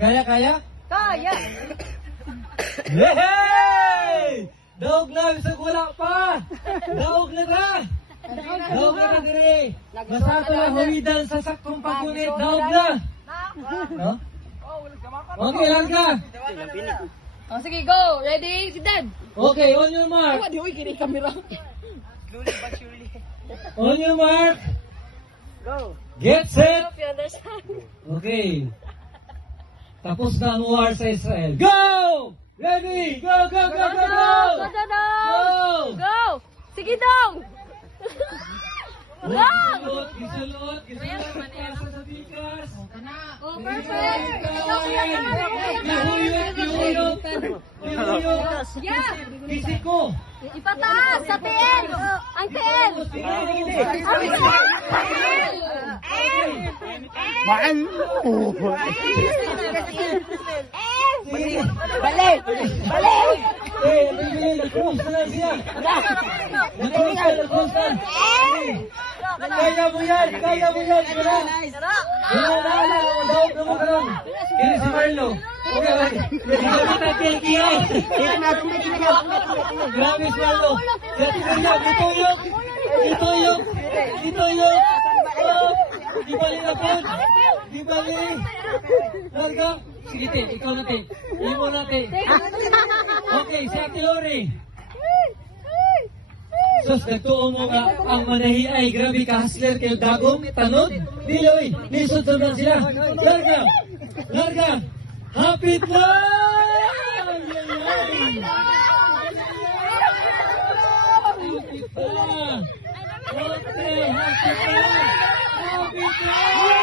Kaya, kaya? Kaya! Hey! Daog na, isang wala pa! Daog na ka! Daog na ka dire! Basta ito lang humidan sa saktong pagkunit, daog na! No? Okay, lang ka! Oh, sige, go! Ready? Si Dad! Okay, on your mark! Di ko kini camera. On your mark! Go! Get set! Hope you understand. Okay. Tapos na ang war sa Israel. Go! Ready! Go, go, go, go, go! Go, go, go! Go! Go! Sige dong! Go! Gisulot, gisulot, pasa sa bigas. Oh, perfect! Gihuyot, gihuyot. Gihuyot. Yeah! Kisiko. Ipataas sa tiil! Ang tiil! Sige, sige. Ang tiil! Maan! Balik! Balik! Eh, nag-cross na lang siya. Nag-cross na, nag-cross na. Kaya mo yan, kaya mo yan. Wala. Wala. Daog na mo ka lang. Kini si Marlo. Okay, hindi ka kilkiyan. Grabe si Marlo. Dituyok. Oh, di bali na po. Di bali. Larga. Sige, te. Ikaw na, te. Imo na, te. Okay, si Ate Lori. Sus, nagtuo mo nga ang manahi ay grabe ka hasler kayo dagong tanod. Diloy, lisod sa mga sila. Larga. Larga. Hapit na! Hapit pa! Okay, hapit pa! Hapit pa!